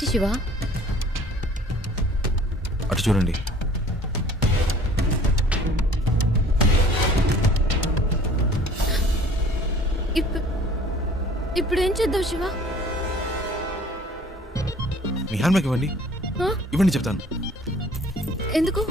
ఏంటి శివ? అటు చూడండి. ఇప్పుడు ఏం చేద్దాం శివ? మీ హ్యాండ్ ఇవ్వండి. ఇవ్వండి చెప్తాను. ఎందుకు?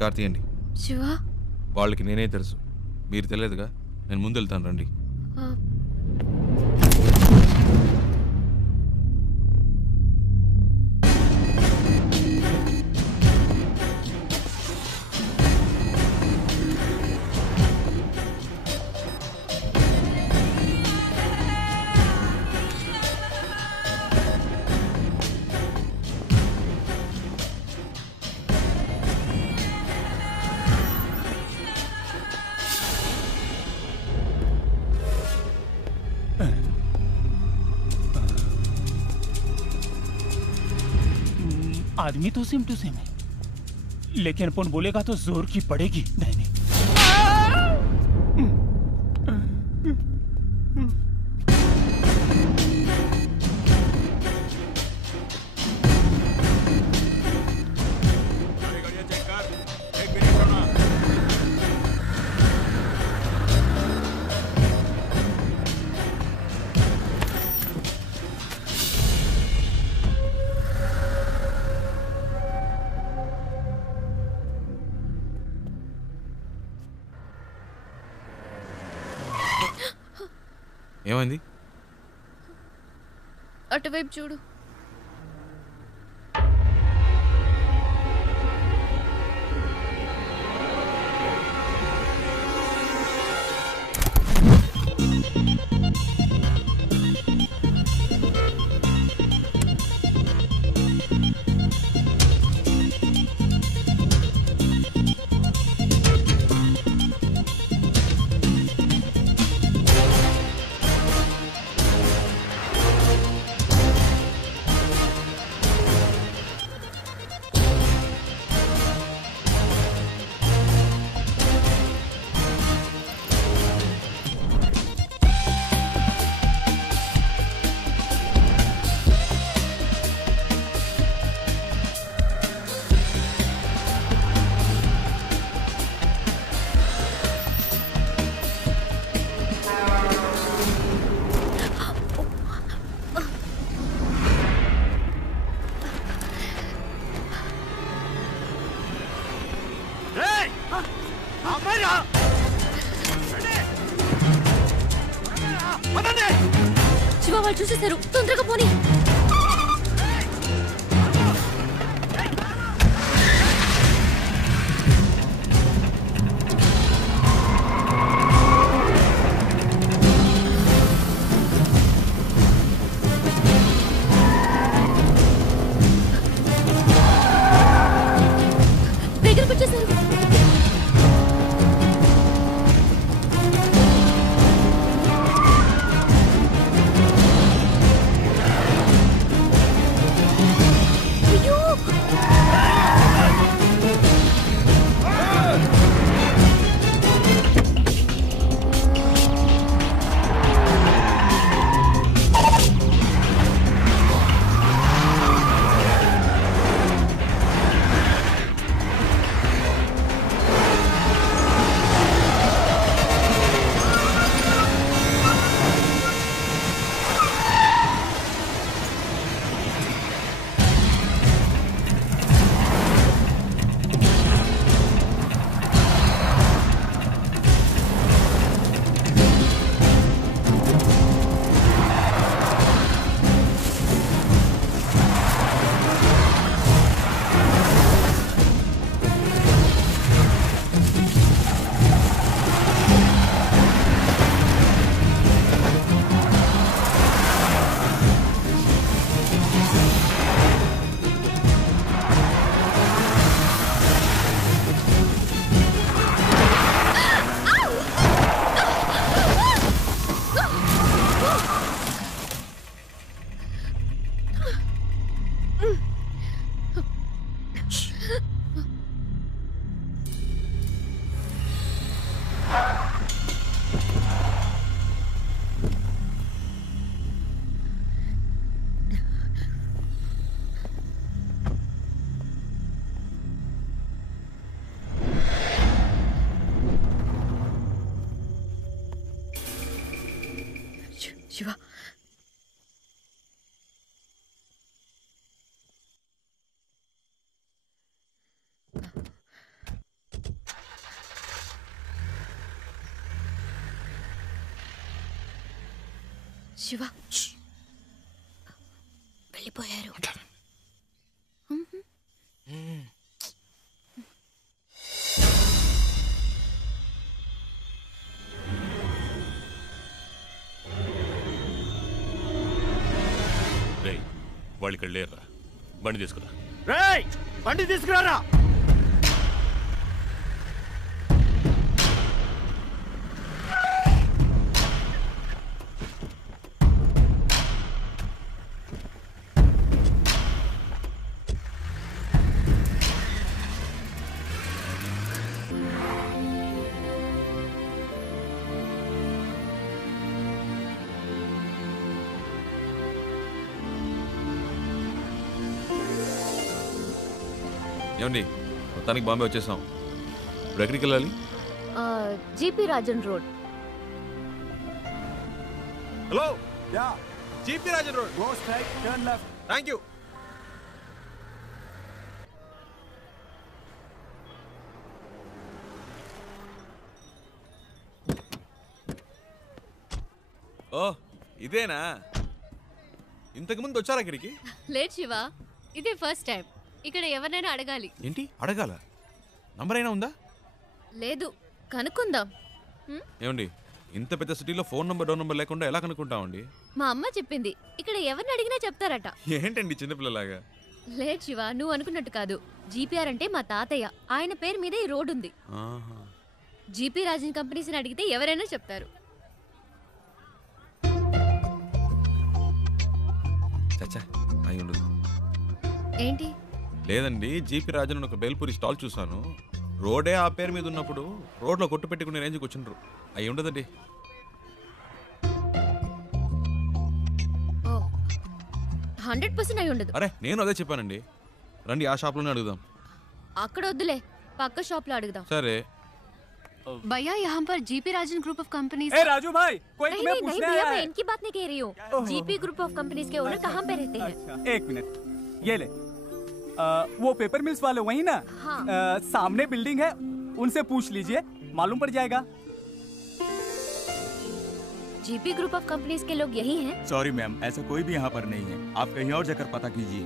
కార్ తీయండి. శివ, వాళ్ళకి నేనే తెలుసు, మీరు తెలియదుగా. నేను ముందు వెళ్తాను, రండి. आदमी तो सेम टू सेम है, लेकिन अपन बोलेगा तो जोर की पड़ेगी। नहीं ఏమైంది? అటువైపు చూడు. శివ, వాళ్ళు చూసేశారు, తొందరగా పోనీ. దగ్గరకు వచ్చేసారు. శివ వెళ్ళిపోయారు. వాళ్ళు ఇక్కడ లేరురా. బండి తీసుకురా. రేయ్ బండి తీసుకురారా. ఏమండి మొత్తానికి బాంబే వచ్చేసాం. ఇప్పుడు ఎక్కడికి వెళ్ళాలి? GP Rajan road. Hello yeah GP Rajan road. Go straight turn left. Thank you. ఓ ఇదేనా? ఇంతకుముందు వచ్చారా ఇక్కడికి? లేదు శివ, ఇదే ఫస్ట్ టైం. ఇక్కడ ఎవరినైనా అడగాలి. ఏంటి అడగాల? నంబర్ అయినా ఉందా? లేదు, కనుక్కుందాం. ఏమండి ఇంత పెద్ద సిటీలో ఫోన్ నంబర్ డోర్ నంబర్ లేకుండా ఎలా కనుక్కుంటామండి? మా అమ్మ చెప్పింది ఇక్కడ ఎవరిని అడిగినా చెప్తారట. ఏంటండి చిన్నపిల్లలాగా? లేదు శివ, నువ్వు అనుకున్నట్టు కాదు. జీపీఆర్ అంటే మా తాతయ్య, ఆయన పేరు మీద ఈ రోడ్ ఉంది. జీపీ రాజన్ కంపెనీస్ని అడిగితే ఎవరైనా చెప్తారు. చచ్చా అయి ఉండదు. ఏంటి? లేదండి, జీపీ రాజన్ ఒక బేల్పూరి స్టాల్ చూసాను. రోడే ఆ పేరు మీద ఉన్నప్పుడు రోడ్లో కొట్టు పెట్టుకునే రేంజ్కి వచ్చిండ్రు. అయి ఉండదండి. 100% అయి ఉండదు. అరే నేను అదే చెప్పానండి. రండి ఆ షాప్లోనే అడుగుదాం. అక్కడ వద్దులే, పక్క షాప్ లో అడుగుదాం. సరే. भैया यहाँ पर GP Rajan group of companies. ए राजू भाई, कोई नहीं तुम्हें नहीं पूछने भैया, आया मैं है। इनकी बात नहीं कह रही हूँ। जीपी ग्रुप ऑफ कंपनीज के ओनर कहाँ पे रहते हैं? अच्छा, एक मिनट, ये ले। वो पेपर मिल्स वाले वही ना? हाँ। सामने बिल्डिंग है, उनसे पूछ लीजिए, मालूम पड़ जाएगा। जीपी ग्रुप ऑफ कंपनीज के लोग यही हैं? सॉरी मैम, ऐसा कोई भी यहाँ पर नहीं है। आप कहीं और जाकर पता कीजिए।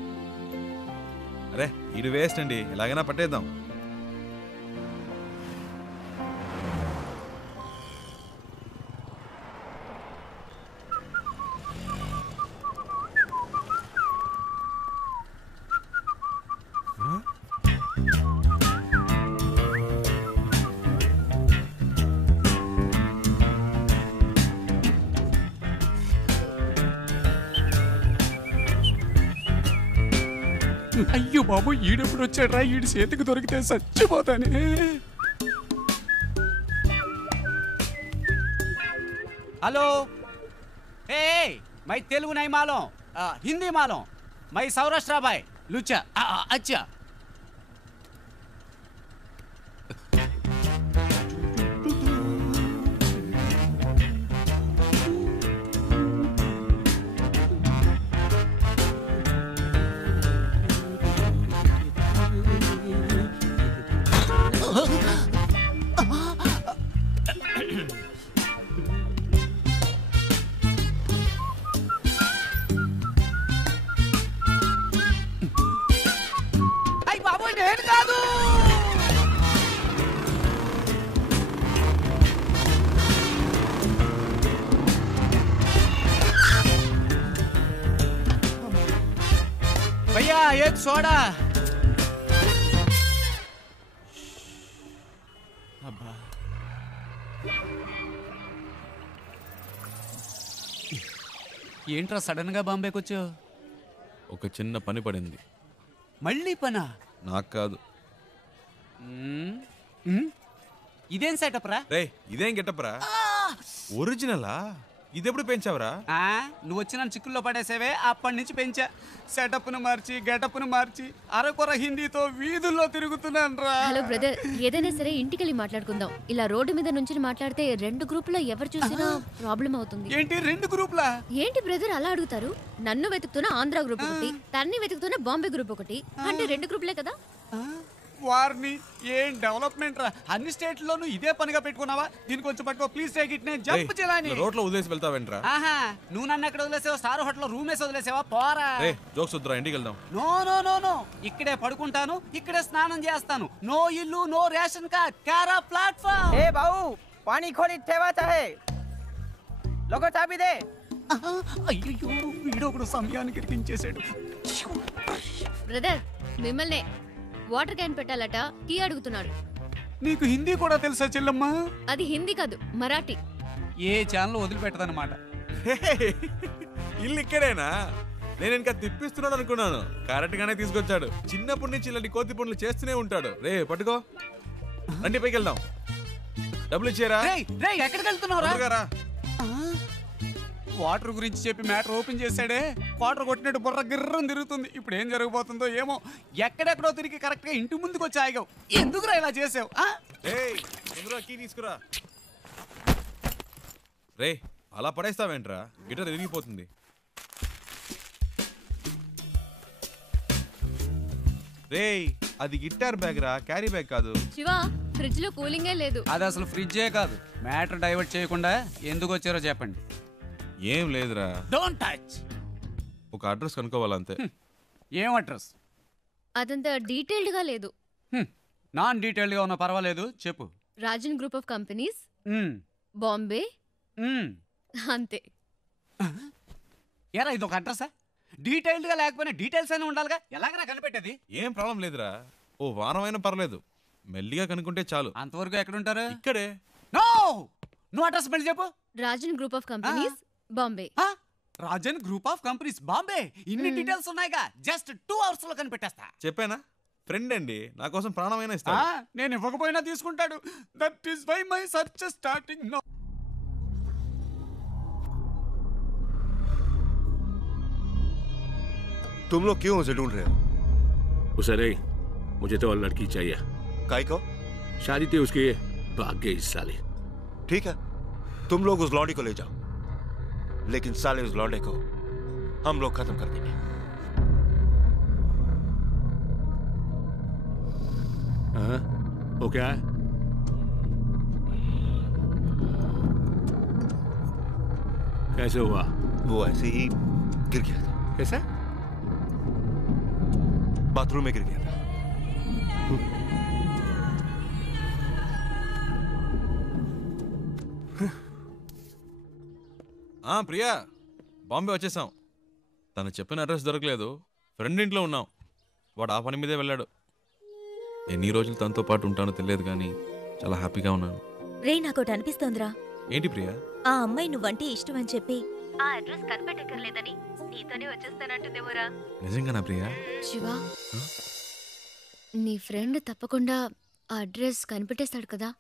అరే ఇది వేస్ట్ అండి, ఎలాగైనా పట్టేద్దాం. అయ్యో బాబు, ఈడెప్పుడు వచ్చాడ్రా? ఈడి చేతికి దొరికితే చచ్చిపోతానే. हेलो, ए मैं तेलुगु नहीं मालूम, हिंदी मालूम। मैं सौराष्ट्र भाई लुच्चा। अच्छा भैया एक सोडा। ఏంట్రా సడన్ గా బాంబేకి వచ్చావు? ఒక చిన్న పని పడింది. మళ్ళీ పనా? నాకు కాదు. ఇదేం సెటప్ రా? రే ఇదేం గెటప్ రా? ఒరిజినలా? ఇదెప్పుడు పెంచావురా? నువ్వు వచ్చిన చిక్కుల్లో పడేసేవే, అప్పటి నుంచి పెంచా. సెటప్ ను మార్చి గెటప్ ను మార్చి అరకొర హిందీతో వీధుల్లో తిరుగుతున్నాను రా. హలో బ్రదర్, ఏదైనా సరే ఇంటికెళ్ళి మాట్లాడుకుందాం. ఇలా రోడ్డు మీద నుంచి మాట్లాడితే రెండు గ్రూపులో ఎవరు చూసినా ప్రాబ్లం అవుతుంది. ఏంటి రెండు గ్రూపులా? ఏంటి బ్రదర్ అలా అడుగుతారు? నన్ను వెతుకుతున్న ఆంధ్ర గ్రూప్ ఒకటి, తన్ని వెతుకుతున్న బాంబే గ్రూప్ ఒకటి, అంటే రెండు గ్రూపులే కదా. వారిని ఏం డెవలప్మెంట్ రా, అన్ని స్టేట్లోనూ ఇదే పనిగా పెట్టుకున్నావా? దీనికి కొంచెం పట్టుకో ప్లీజ్ టేక్ ఇట్, నేను జంప్ చేయాలని. రోడ్లో వదిలేసి వెళ్తావేంట్రా? ఆహా, నువ్వు నన్ను ఎక్కడ వదిలేసావా? స్టార్ హోటల్ రూమ్ వేసి వదిలేసావా? పోరా. జోక్స్ వద్దురా, ఇంటికి వెళ్దాం. నో నో నో నో, ఇక్కడే పడుకుంటాను, ఇక్కడే స్నానం చేస్తాను. నో ఇల్లు, నో రేషన్ కార్డ్, కారా ప్లాట్ఫామ్. ए बाबू पानी खोली ठेवाचा है लोगों चाबी दे అయ్యో, వీడొకడు సమయానికి ఇరికించేశాడు. బ్రదర్ మిమ్మల్నే వాటర్ క్యాన్ పెట్టాలట, కీ అడుగుతున్నాడు. నీకు హిందీ కూడా తెలుసా చెల్లమ్మ? అది హిందీ కాదు, మరాఠీ. ఏ ఛానల్ వదిలిపెట్టదన్నమాట. ఇల్లు ఇక్కడేనా? నేను ఇంకా తిప్పిస్తున్నాడు అనుకున్నాను. కరెక్ట్ గానే తీసుకొచ్చాడు. చిన్నప్పటి నుంచి ఇలాంటి కోతి పనులు చేస్తూనే ఉంటాడు. రే పట్టుకో, రండి పైకి వెళ్దాం. డబ్బులు ఇచ్చారా? ఎక్కడికి వెళ్తున్నావురా? వాటర్ గురించి చెప్పి మ్యాటర్ ఓపెన్ చేశాడే, వాటర్ కొట్టినట్టు బుర్ర గిర్రం తిరుగుతుంది. ఇప్పుడు ఏం జరగబోతుందో ఏమో. ఎక్కడెక్కడో తిరిగి కరెక్ట్ గా ఇంటి ముందుకు వచ్చి ఆగావు. ఎందుకురా ఇలా చేసావు? కీ తీసుకురా. రే అలా పడేస్తావేంట్రా? గిటార్ విరిగిపోతుంది. రే అది గిటార్ బ్యాగ్ రా, క్యారీ బ్యాగ్ కాదు. శివా, ఫ్రిడ్జ్ లో కూలింగే లేదు. అది అసలు ఫ్రిడ్జే కాదు. మ్యాటర్ డైవర్ట్ చేయకుండా ఎందుకు వచ్చారో చెప్పండి. ఏం లేదురా, డోంట్ టచ్. ఒక అడ్రస్ కనుక్కోవాలంతే. ఏం అడ్రస్? అదంత డీటెయిల్డ్ గా లేదు. నాన్ డీటెయిల్డ్ గా ఉన్నా పర్వాలేదు, చెప్పు. రాజన్ గ్రూప్ ఆఫ్ కంపెనీస్, మ్మ్. బాంబే, మ్మ్. అంతే. ఏరా ఇది ఒక అడ్రసా? డీటెయిల్డ్ గా లేకపోయినా డీటెయిల్స్ అయినా ఉండాలిగా. ఎలాగరా కనిపెట్టేది? ఏం ప్రాబ్లం లేదురా, ఓ వారం అయినా పర్లేదు, మెల్లిగా కనుక్కుంటే చాలు. అంతవరకు ఎక్కడ ఉంటారు? ఇక్కడే. నో, నువ్వు అడ్రస్ మళ్ళీ చెప్పు. Rajan group of companies, Bombay. Rajan group of companies, Bombay. ఇన్ని డీటెయిల్స్ ఉన్నాయిగా, జస్ట్ 2 hours లో కనిపెట్టేస్తా. చెప్పానా? ఫ్రెండ్ అండి, నా కోసం ప్రాణమైనా ఇస్తా. నేను ఇవ్వకపోయినా తీసుకుంటాడు. That is why my search starting now. तुम लोग क्यों उसे ढूंढ रहे हो? उसे नहीं, मुझे तो और लड़की चाहिए। काय को? शादी थी उसकी, भाग गई इस साले। ठीक है, तुम लोग उस लौंडी को ले जाओ, लेकिन साले उस लौंडे को हम लोग खत्म कर देंगे। हाँ, वो क्या है? कैसे हुआ? वो ऐसे ही गिर गया था। कैसे? बाथरूम में गिर गया था। ప్రియా, బాంబే వచ్చేసాం. తను చెప్పిన అడ్రస్ దొరకలేదు, ఫ్రెండ్ ఇంట్లో ఉన్నాం. వాడు ఆ పని మీదే వెళ్ళాడు. ఎన్ని రోజులు తనతో పాటు ఉంటానో తెలియదు కానీ చాలా హ్యాపీగా ఉన్నాను. రే నాకోటి అనిపిస్తోందిరా. ఏంటి ప్రియా? ఆ అమ్మాయి నువ్వంటే ఇష్టం అని చెప్పి ఆ అడ్రస్ కనిపెట్టక్కర్లేదని నీతోనే వచ్చేస్తానంటుందేమోరా. నిజంగానా ప్రియా? శివా, నీ ఫ్రెండ్ తప్పకుండా ఆ అడ్రస్ కనిపెట్టేస్తాడు కదా.